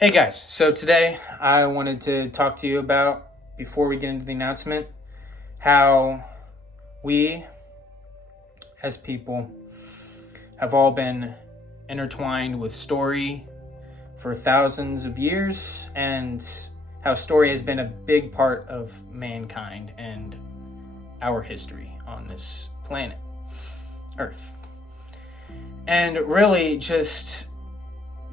Hey guys, so today I wanted to talk to you about, before we get into the announcement, how we as people have all been intertwined with story for thousands of years, and how story has been a big part of mankind and our history on this planet, Earth. And really, just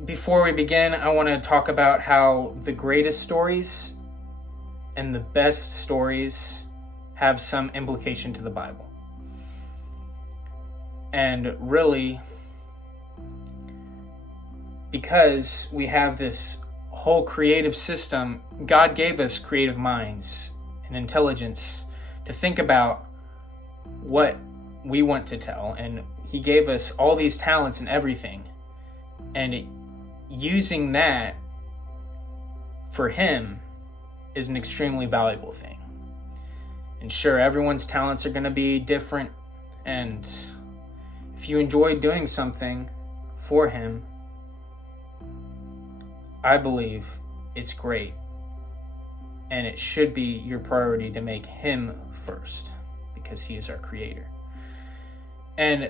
before we begin, I want to talk about how the greatest stories and the best stories have some implication to the Bible. And really, because we have this whole creative system, God gave us creative minds and intelligence to think about what we want to tell. And He gave us all these talents and everything. And using that for Him is an extremely valuable thing. And sure, everyone's talents are going to be different, and if you enjoy doing something for Him, I believe it's great, and it should be your priority to make Him first, because He is our Creator. And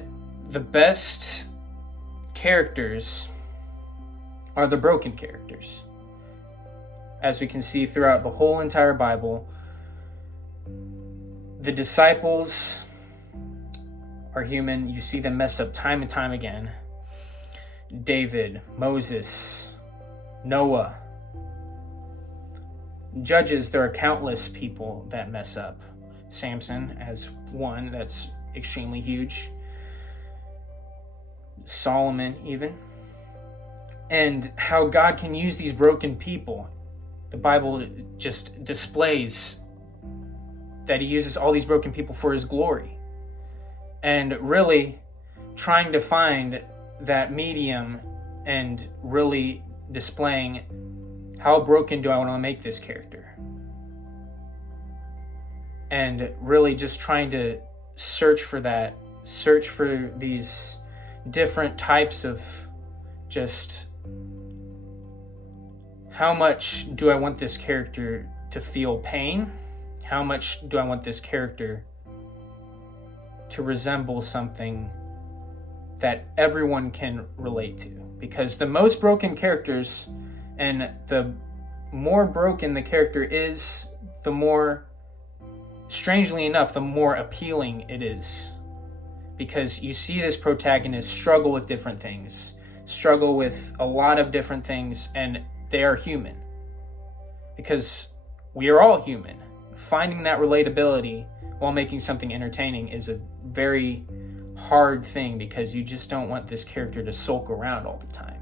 the best characters are the broken characters. As we can see throughout the whole entire Bible, the disciples are human. You see them mess up time and time again. David, Moses, Noah. Judges, there are countless people that mess up. Samson as one that's extremely huge. Solomon even. And how God can use these broken people. The Bible just displays that He uses all these broken people for His glory. And really trying to find that medium and really displaying how broken do I want to make this character. And really just trying to search for that, search for these different types of just, how much do I want this character to feel pain? How much do I want this character to resemble something that everyone can relate to? Because the most broken characters, and the more broken the character is, the more, strangely enough, the more appealing it is. Because you see this protagonist struggle with different things, struggle with a lot of different things, and they are human. Because we are all human. Finding that relatability while making something entertaining is a very hard thing, because you just don't want this character to sulk around all the time.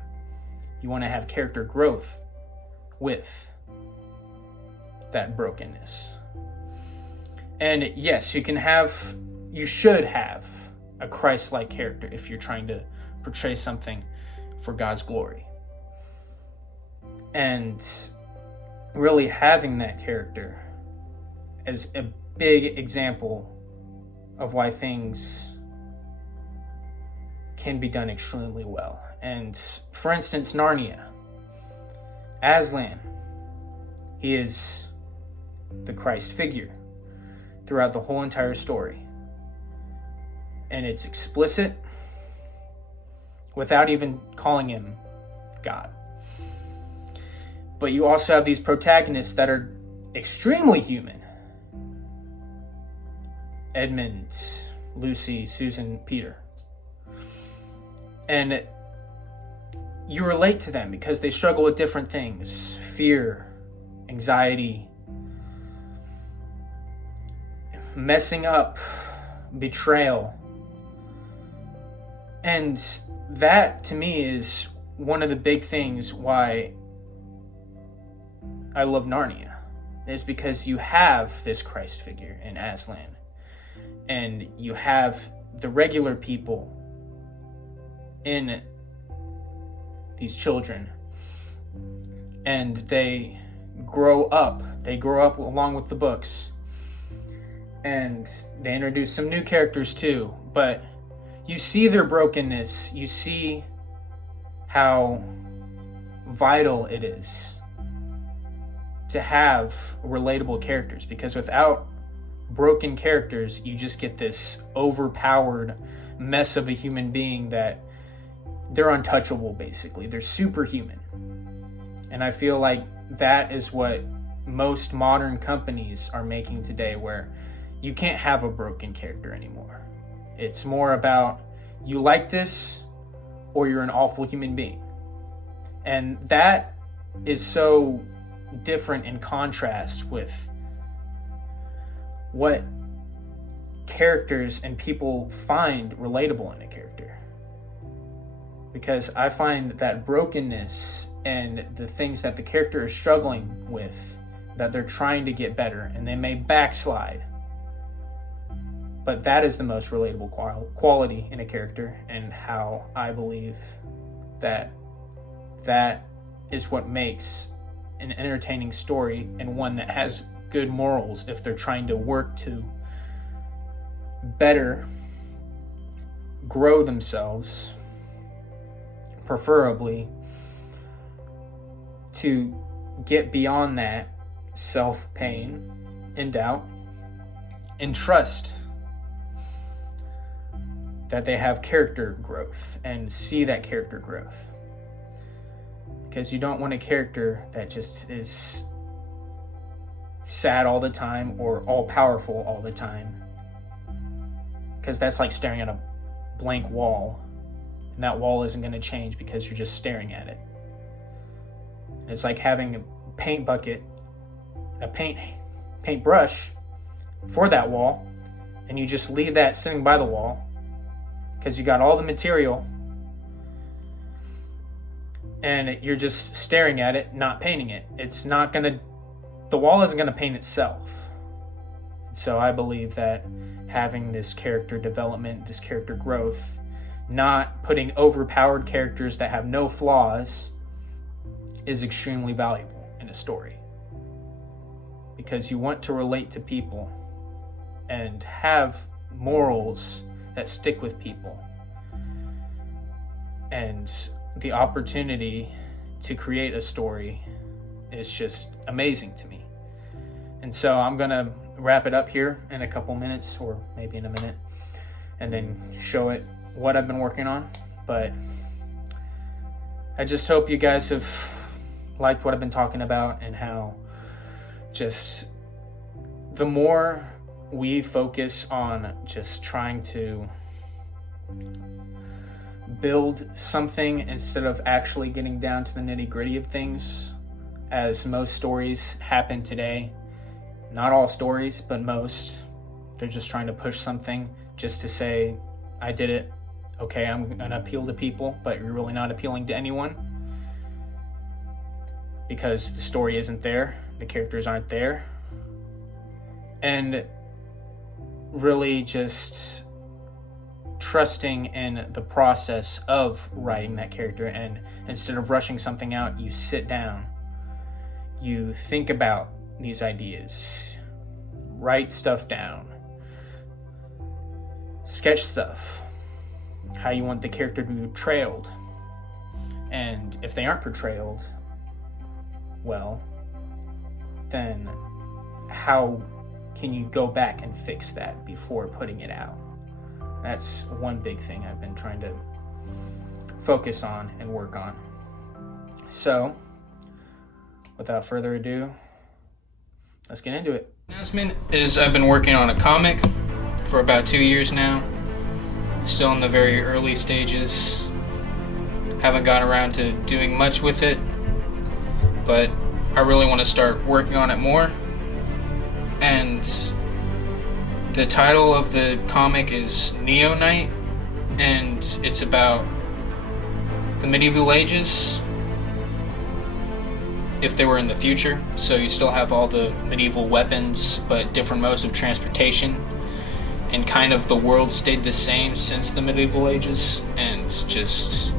You want to have character growth with that brokenness. And yes, you should have a Christ-like character if you're trying to portray something for God's glory. And really having that character as a big example of why things can be done extremely well. And for instance, Narnia. Aslan, he is the Christ figure throughout the whole entire story. And it's explicit without even calling him God. But you also have these protagonists that are extremely human. Edmund, Lucy, Susan, Peter. And you relate to them because they struggle with different things. Fear, anxiety, messing up, betrayal. And that, to me, is one of the big things why I love Narnia, is because you have this Christ figure in Aslan, and you have the regular people in these children, and they grow up along with the books, and they introduce some new characters too, but you see their brokenness, you see how vital it is to have relatable characters, because without broken characters, you just get this overpowered mess of a human being that they're untouchable, basically. They're superhuman. And I feel like that is what most modern companies are making today, where you can't have a broken character anymore. It's more about you like this or you're an awful human being. And that is so different in contrast with what characters and people find relatable in a character. Because I find that brokenness and the things that the character is struggling with, that they're trying to get better, and they may backslide, but that is the most relatable quality in a character, and how I believe that that is what makes an entertaining story, and one that has good morals if they're trying to work to better grow themselves, preferably to get beyond that self-pain and doubt, and trust that they have character growth and see that character growth. Because you don't want a character that just is sad all the time or all-powerful all the time, because that's like staring at a blank wall, and that wall isn't going to change because you're just staring at it. It's like having a paint bucket, a paintbrush for that wall, and you just leave that sitting by the wall because you got all the material, and you're just staring at it, not painting it. The wall isn't going to paint itself. So I believe that having this character development, this character growth, not putting overpowered characters that have no flaws, is extremely valuable in a story. Because you want to relate to people and have morals that stick with people. And the opportunity to create a story is just amazing to me. And so I'm going to wrap it up here in a couple minutes, or maybe in a minute, and then show it what I've been working on. But I just hope you guys have liked what I've been talking about, and how just the more we focus on just trying to build something instead of actually getting down to the nitty-gritty of things, as most stories happen today. Not all stories, but most. They're just trying to push something just to say, I did it. Okay, I'm going to appeal to people, but you're really not appealing to anyone, because the story isn't there, the characters aren't there. And really just trusting in the process of writing that character, and instead of rushing something out, you sit down, you think about these ideas, write stuff down, sketch stuff, how you want the character to be portrayed, and if they aren't portrayed well, then how can you go back and fix that before putting it out? That's one big thing I've been trying to focus on and work on. So, without further ado, let's get into it. Announcement is I've been working on a comic for about 2 years now. Still in the very early stages. Haven't gotten around to doing much with it, but I really want to start working on it more. And the title of the comic is Neo Knight, and it's about the medieval ages, if they were in the future. So you still have all the medieval weapons, but different modes of transportation, and kind of the world stayed the same since the medieval ages, and just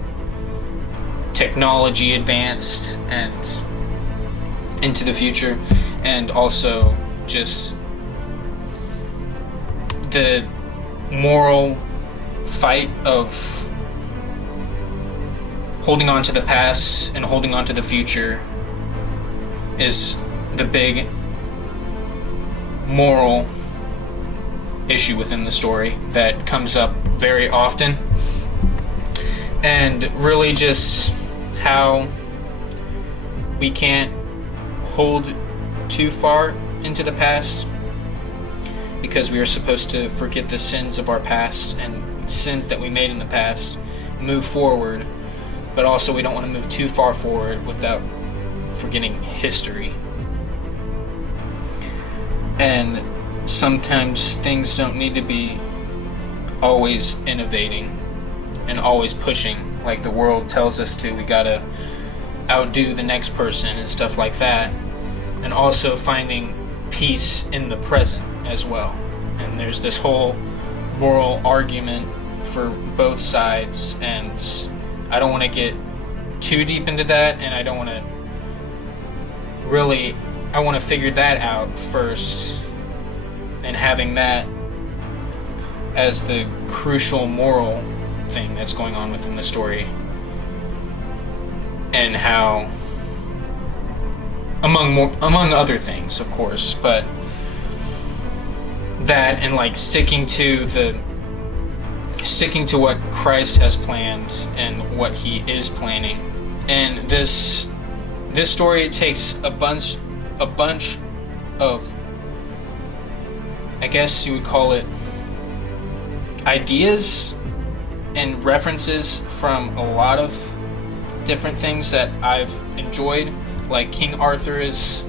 technology advanced and into the future, and also just the moral fight of holding on to the past and holding on to the future is the big moral issue within the story that comes up very often. And really just how we can't hold too far into the past, because we are supposed to forget the sins of our past and sins that we made in the past, move forward, but also we don't want to move too far forward without forgetting history. And sometimes things don't need to be always innovating and always pushing like the world tells us to. We gotta outdo the next person and stuff like that, and also finding peace in the present as well. And there's this whole moral argument for both sides, and I don't want to get too deep into that, and I don't want to really, I want to figure that out first, and having that as the crucial moral thing that's going on within the story, and how among other things, of course, but that, and like sticking to what Christ has planned and what he is planning. And this story takes a bunch of, I guess you would call it, ideas and references from a lot of different things that I've enjoyed. Like King Arthur is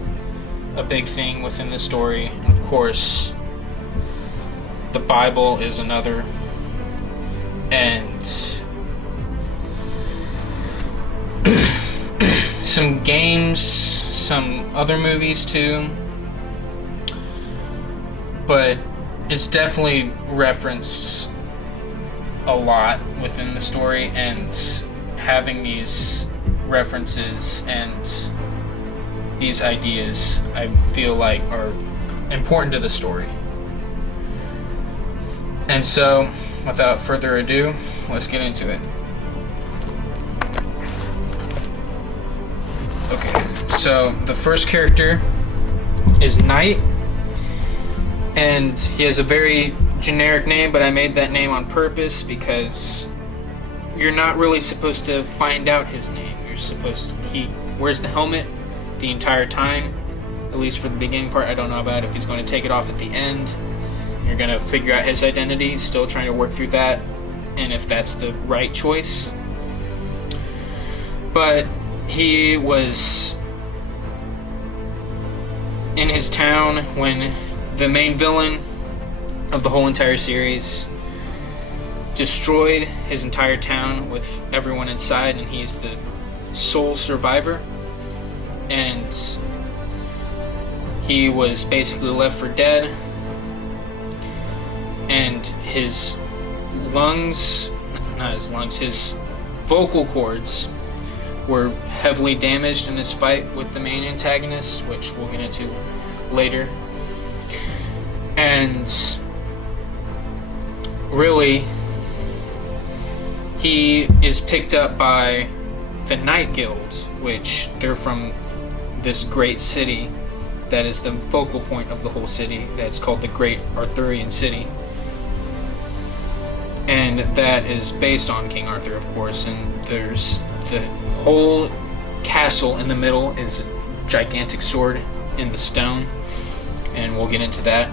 a big thing within the story, and of course the Bible is another, and some games, some other movies too, but it's definitely referenced a lot within the story, and having these references and these ideas, I feel like, are important to the story. And so, without further ado, let's get into it. Okay, so the first character is Knight, and he has a very generic name, but I made that name on purpose because you're not really supposed to find out his name. He wears the helmet the entire time, at least for the beginning part. I don't know about if he's going to take it off at the end. You're going to figure out his identity, still trying to work through that, and if that's the right choice. But he was in his town when the main villain of the whole entire series destroyed his entire town with everyone inside, and he's the sole survivor. And he was basically left for dead, and his vocal cords were heavily damaged in his fight with the main antagonist, which we'll get into later. And really, he is picked up by the Night Guild, which they're from this great city that is the focal point of the whole city, that's called the Great Arthurian City. And that is based on King Arthur, of course, and there's the whole castle in the middle is a gigantic sword in the stone, and we'll get into that.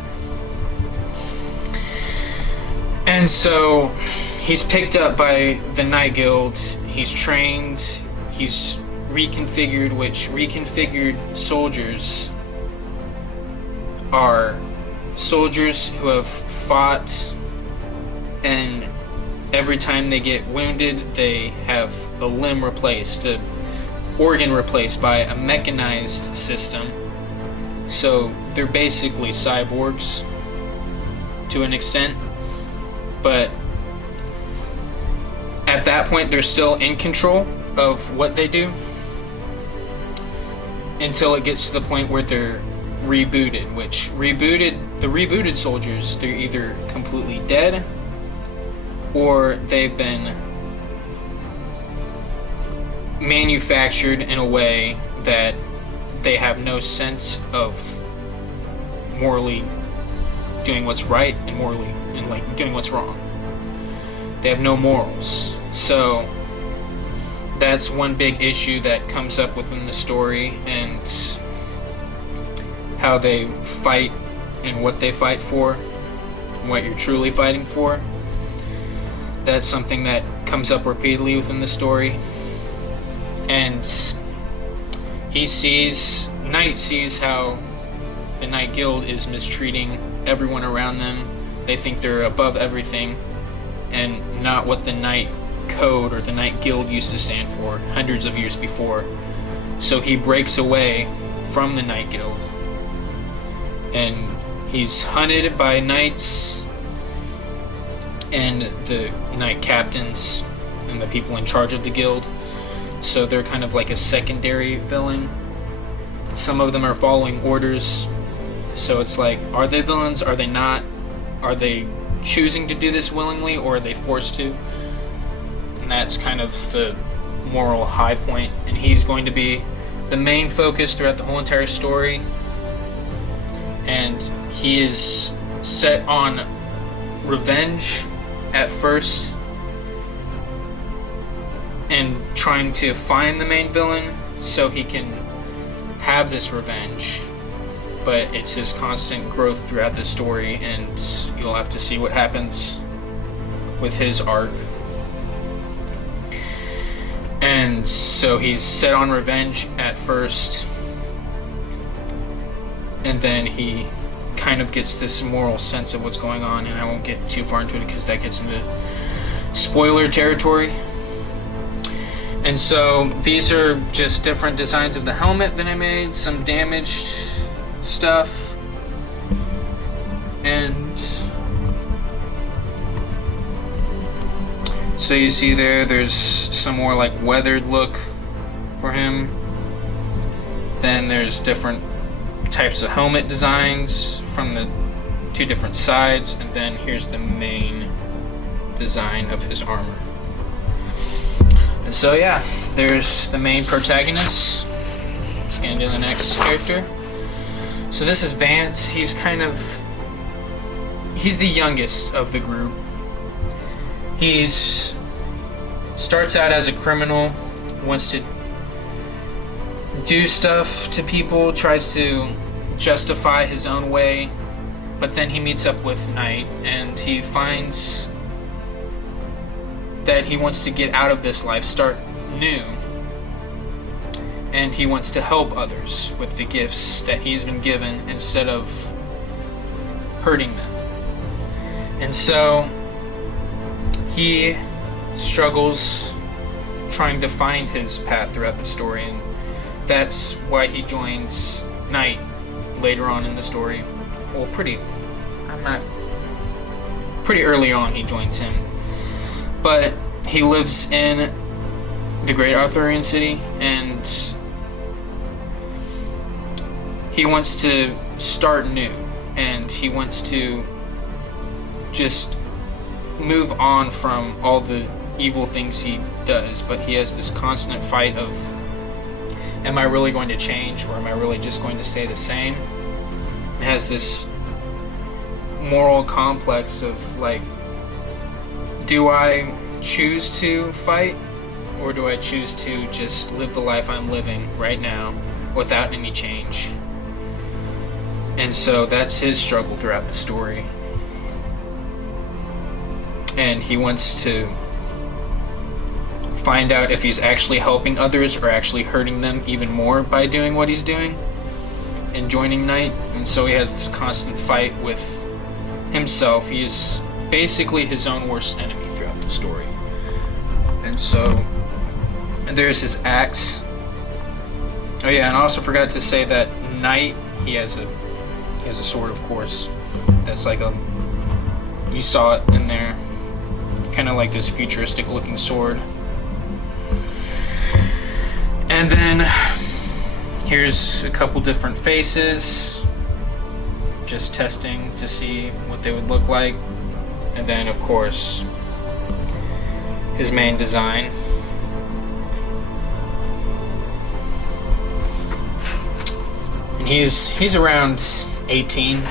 And so he's picked up by the Night Guild, he's trained, he's reconfigured, which reconfigured soldiers are soldiers who have fought, and every time they get wounded, they have a limb replaced, an organ replaced by a mechanized system. So they're basically cyborgs to an extent, but at that point they're still in control of what they do until it gets to the point where they're rebooted, which the rebooted soldiers, they're either completely dead or they've been manufactured in a way that they have no sense of morally doing what's right and morally and like doing what's wrong. They have no morals. So that's one big issue that comes up within the story, and how they fight and what they fight for, and what you're truly fighting for. That's something that comes up repeatedly within the story. And Knight sees how the Knight Guild is mistreating everyone around them. They think they're above everything, and not what the Knight Code or the Knight Guild used to stand for hundreds of years before. So he breaks away from the Knight Guild, and he's hunted by knights and the knight captains and the people in charge of the guild. So they're kind of like a secondary villain. Some of them are following orders. So it's like, are they villains? Are they not? Are they choosing to do this willingly, or are they forced to? And that's kind of the moral high point. And he's going to be the main focus throughout the whole entire story. And he is set on revenge at first, and trying to find the main villain so he can have this revenge. But it's his constant growth throughout the story, and you'll have to see what happens with his arc. And so he's set on revenge at first, and then he kind of gets this moral sense of what's going on, and I won't get too far into it because that gets into spoiler territory. And so these are just different designs of the helmet that I made, some damaged stuff, and so you see there's some more like weathered look for him. Then there's different types of helmet designs from the two different sides, and then here's the main design of his armor. And so yeah, there's the main protagonist. Let's get into the next character. So this is Vance. He's the youngest of the group. He's starts out as a criminal, wants to do stuff to people, tries to justify his own way, but then he meets up with Knight, and he finds that he wants to get out of this life, start new, and he wants to help others with the gifts that he's been given instead of hurting them. And so he struggles trying to find his path throughout the story, and that's why he joins Knight later on in the story. Well, pretty early on he joins him. But he lives in the Great Arthurian City, and he wants to start new, and he wants to just move on from all the evil things he does. But he has this constant fight of, am I really going to change, or am I really just going to stay the same? It has this moral complex of like, do I choose to fight, or do I choose to just live the life I'm living right now without any change? And so that's his struggle throughout the story. And he wants to find out if he's actually helping others or actually hurting them even more by doing what he's doing and joining Knight. And so he has this constant fight with himself. He is basically his own worst enemy throughout the story. And so there's his axe. Oh yeah, and I also forgot to say that Knight, he has a sword, of course. That's like you saw it in there, kind of like this futuristic looking sword. And then here's a couple different faces, just testing to see what they would look like. And then of course his main design. And he's around 18.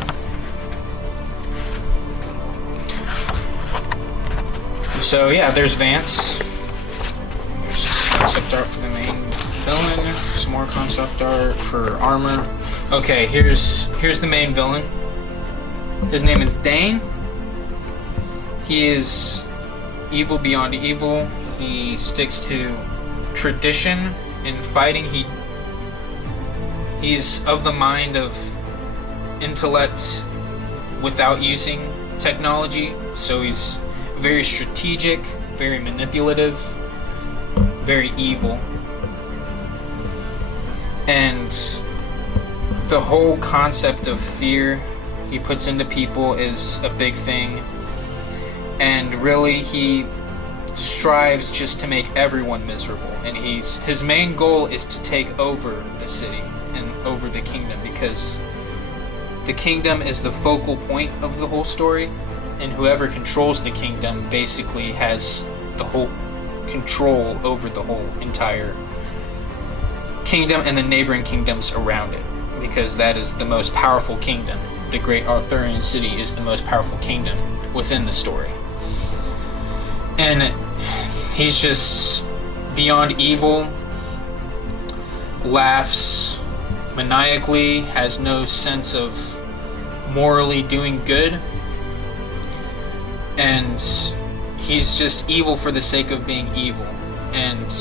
So yeah, there's Vance. There's some concept art for the main villain. Some more concept art for armor. Okay, here's the main villain. His name is Dane. He is evil beyond evil. He sticks to tradition in fighting. He's of the mind of intellect without using technology. So he's very strategic, very manipulative, very evil. And the whole concept of fear he puts into people is a big thing. And really he strives just to make everyone miserable. And his main goal is to take over the city and over the kingdom, because the kingdom is the focal point of the whole story, and whoever controls the kingdom basically has the whole control over the whole entire kingdom and the neighboring kingdoms around it, because that is the most powerful kingdom. The great Arthurian city is the most powerful kingdom within the story. And he's just beyond evil, laughs maniacally, has no sense of morally doing good, and he's just evil for the sake of being evil. And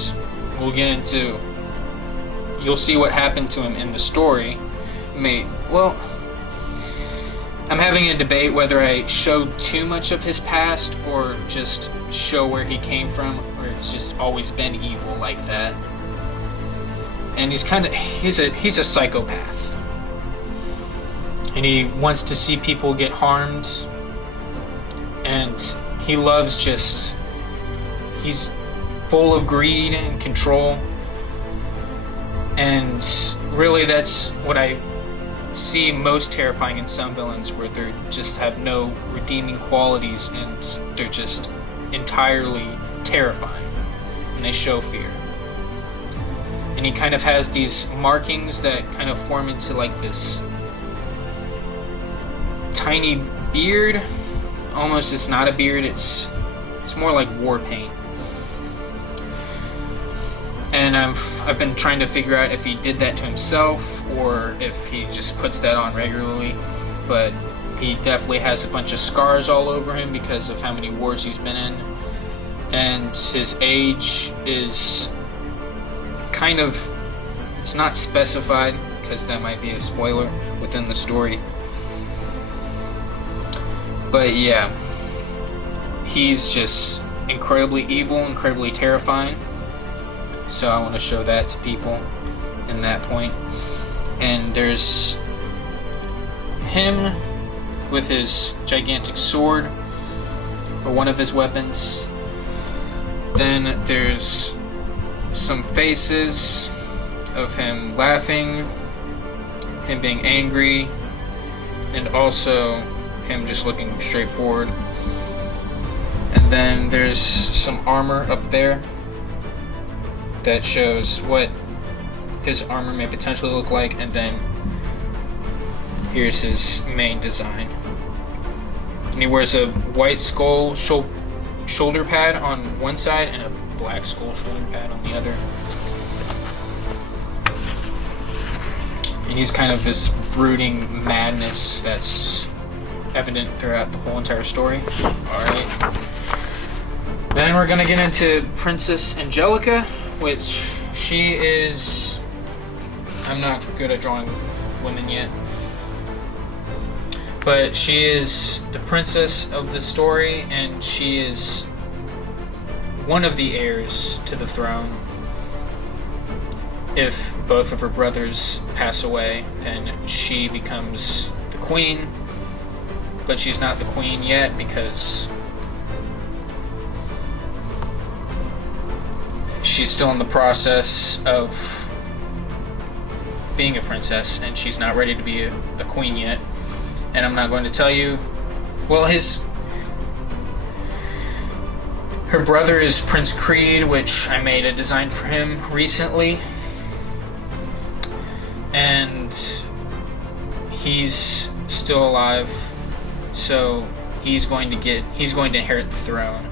you'll see what happened to him in the story. I'm having a debate whether I show too much of his past or just show where he came from, or it's just always been evil like that. And he's a psychopath. And he wants to see people get harmed. And he's full of greed and control. And really that's what I see most terrifying in some villains, where they just have no redeeming qualities and they're just entirely terrifying and they show fear. And he kind of has these markings that kind of form into like this tiny beard. Almost, it's not a beard, it's more like war paint. And I've been trying to figure out if he did that to himself or if he just puts that on regularly. But he definitely has a bunch of scars all over him because of how many wars he's been in. And his age is it's not specified, because that might be a spoiler within the story. But yeah, he's just incredibly evil, incredibly terrifying. So I want to show that to people in that point. And there's him with his gigantic sword, or one of his weapons. Then there's some faces of him laughing, him being angry, and also him just looking straight forward. And then there's some armor up there that shows what his armor may potentially look like, and then here's his main design. And he wears a white skull shoulder pad on one side and a black skull shoulder pad on the other. And he's kind of this brooding madness that's evident throughout the whole entire story. Alright. Then we're gonna get into Princess Angelica, which she is... I'm not good at drawing women yet. But she is the princess of the story, and she is one of the heirs to the throne. If both of her brothers pass away, then she becomes the queen. But she's not the queen yet because she's still in the process of being a princess, and she's not ready to be a queen yet. And I'm not going to tell you. Well, her brother is Prince Creed, which I made a design for him recently. And he's still alive, so he's going to inherit the throne.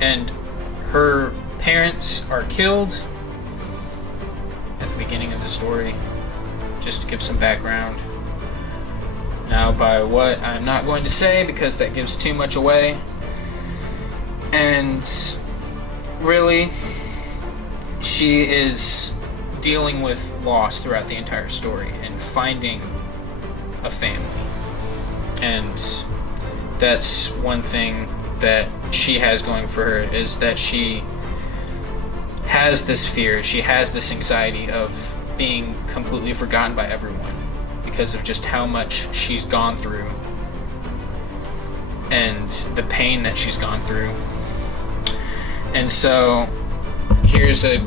And her parents are killed at the beginning of the story, just to give some background. Now, by what I'm not going to say because that gives too much away. And really, she is dealing with loss throughout the entire story and finding a family. And that's one thing that she has going for her, is that she has this fear, she has this anxiety of being completely forgotten by everyone because of just how much she's gone through and the pain that she's gone through. And so here's a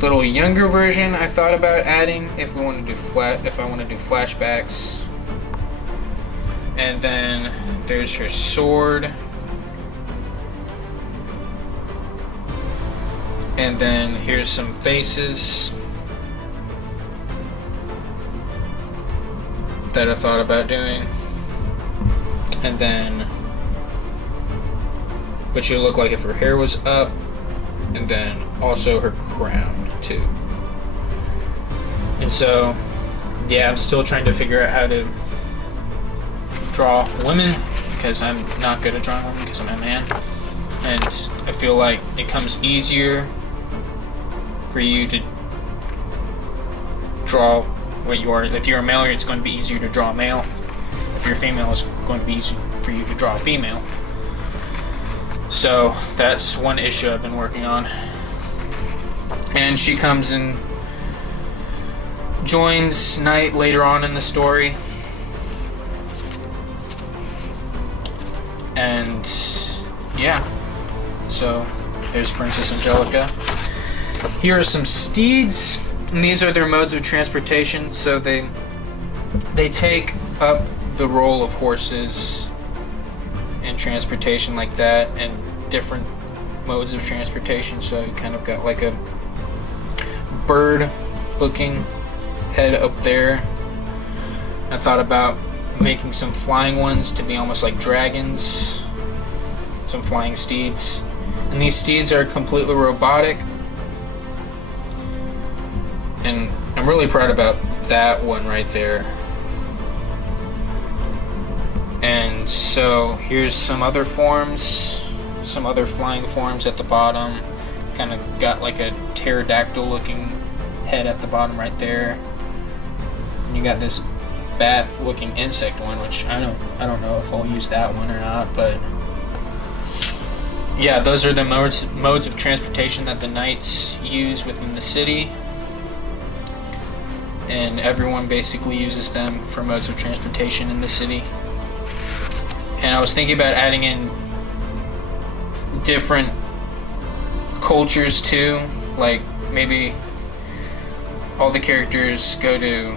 little younger version I thought about adding if I want to do flashbacks. And then there's her sword. And then here's some faces that I thought about doing. And then what she would look like if her hair was up. And then also her crown too. And so, yeah, I'm still trying to figure out how to draw women, because I'm not good at drawing women because I'm a man. And I feel like it comes easier for you to draw what you are. If you're a male, it's going to be easier to draw a male. If you're a female, it's going to be easier for you to draw a female. So that's one issue I've been working on. And she comes and joins Knight later on in the story. And yeah, so there's Princess Angelica. Here are some steeds, and these are their modes of transportation. So they take up the role of horses in transportation like that, and different modes of transportation. So you kind of got like a bird looking head up there. I thought about making some flying ones to be almost like dragons, some flying steeds. And these steeds are completely robotic, and I'm really proud about that one right there. And so here's some other forms, some other flying forms at the bottom. Kind of got like a pterodactyl looking head at the bottom right there. And you got this bat looking insect one, which I don't know if I'll use that one or not, but yeah, those are the modes of transportation that the knights use within the city. And everyone basically uses them for modes of transportation in the city. And I was thinking about adding in different cultures too, like maybe all the characters go to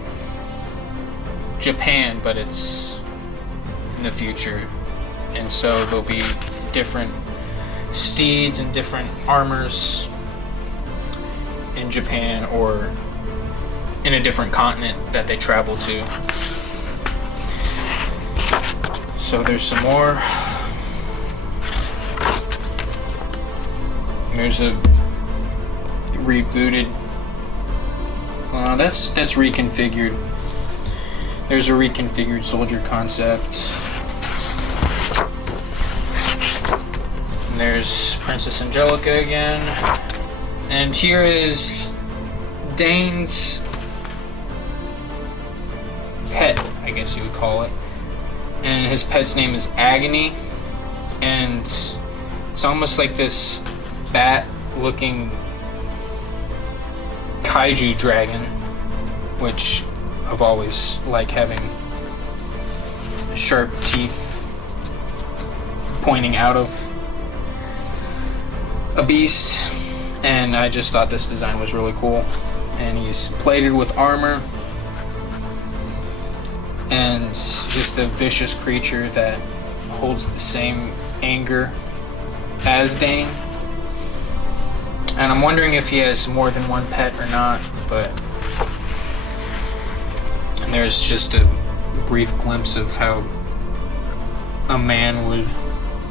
Japan, but it's in the future, and so there'll be different steeds and different armors in Japan or in a different continent that they travel to. So there's some more. There's a rebooted. That's reconfigured. There's a reconfigured soldier concept. And there's Princess Angelica again. And here is Dane's pet, I guess you would call it. And his pet's name is Agony. And it's almost like this bat-looking kaiju dragon, which I've always liked, having sharp teeth pointing out of a beast. And I just thought this design was really cool. And he's plated with armor, and just a vicious creature that holds the same anger as Dane. And I'm wondering if he has more than one pet or not, but... And there's just a brief glimpse of how a man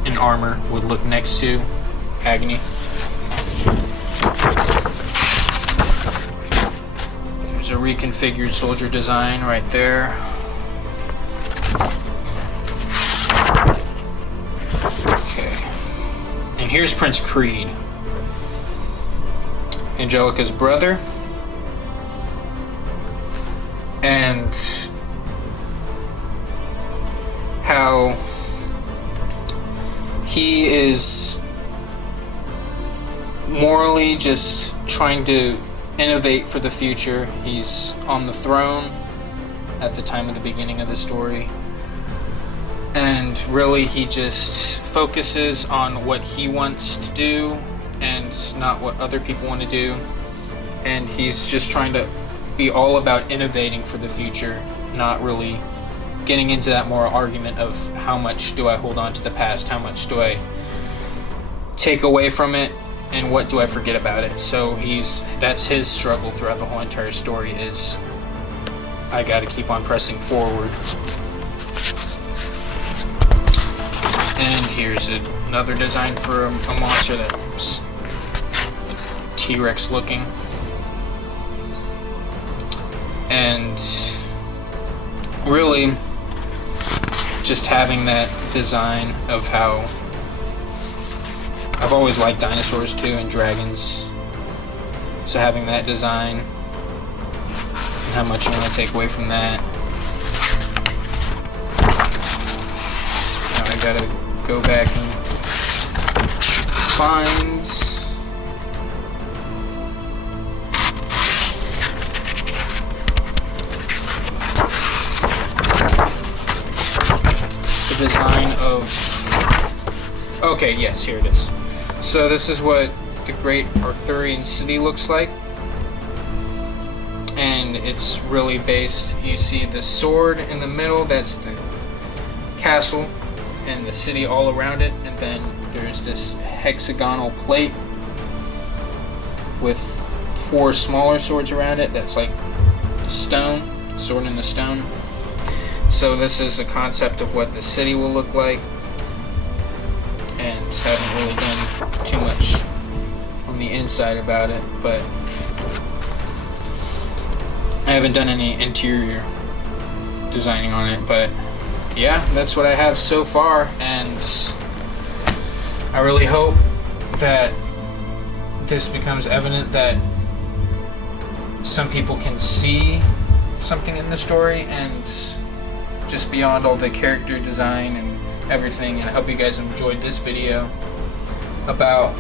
in armor would look next to Agony. There's a reconfigured soldier design right there. Okay. And here's Prince Creed, Angelica's brother. And how he is morally just trying to innovate for the future. He's on the throne at the time of the beginning of the story, and really he just focuses on what he wants to do and not what other people want to do, and he's just trying to be all about innovating for the future, not really getting into that moral argument of how much do I hold on to the past, how much do I take away from it, and what do I forget about it. So that's his struggle throughout the whole entire story, is I gotta keep on pressing forward. And here's another design for a monster that's T-Rex looking. And really just having that design of how I've always liked dinosaurs too, and dragons, so having that design and how much you want to take away from that. Now I gotta go back and find the design of... Okay, yes, here it is. So this is what the Great Arthurian City looks like, and it's really based, you see the sword in the middle, that's the castle, and the city all around it, and then there's this hexagonal plate with 4 smaller swords around it, that's like stone, sword in the stone. So this is a concept of what the city will look like, and haven't really done too much on the inside about it, but I haven't done any interior designing on it. But yeah, that's what I have so far, and I really hope that this becomes evident that some people can see something in the story and just beyond all the character design and everything. And I hope you guys enjoyed this video about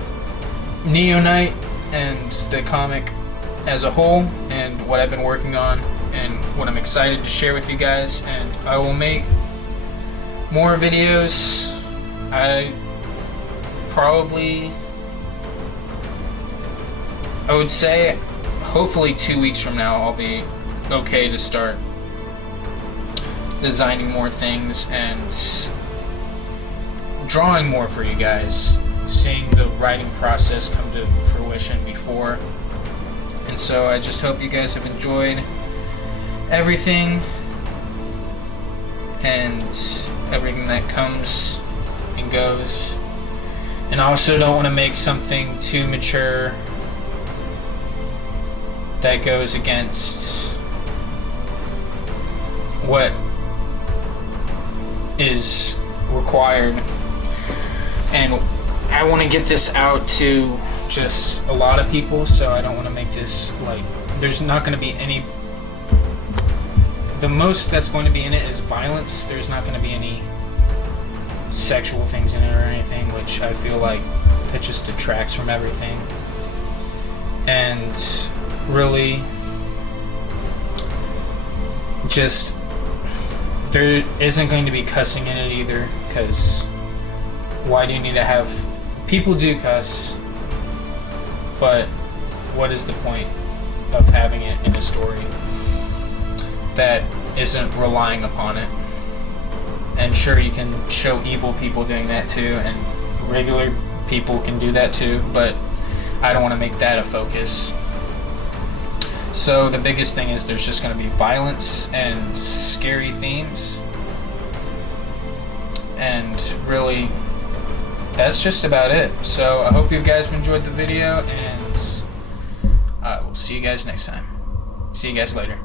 Neo Knight and the comic as a whole, and what I've been working on and what I'm excited to share with you guys. And I will make more videos. I would say hopefully 2 weeks from now I'll be okay to start designing more things and drawing more for you guys, seeing the writing process come to fruition before. And so I just hope you guys have enjoyed everything and everything that comes and goes. And I also don't want to make something too mature that goes against what is required. And I want to get this out to just a lot of people, so I don't want to make this like, there's not going to be any, the most that's going to be in it is violence. There's not going to be any sexual things in it or anything, which I feel like that just detracts from everything. And really just, there isn't going to be cussing in it either, because why do you need to have, people do cuss, but what is the point of having it in a story that isn't relying upon it? And sure, you can show evil people doing that too, and regular people can do that too, but I don't want to make that a focus. So the biggest thing is there's just going to be violence and scary themes. And really, that's just about it. So I hope you guys enjoyed the video, and we'll see you guys next time. See you guys later.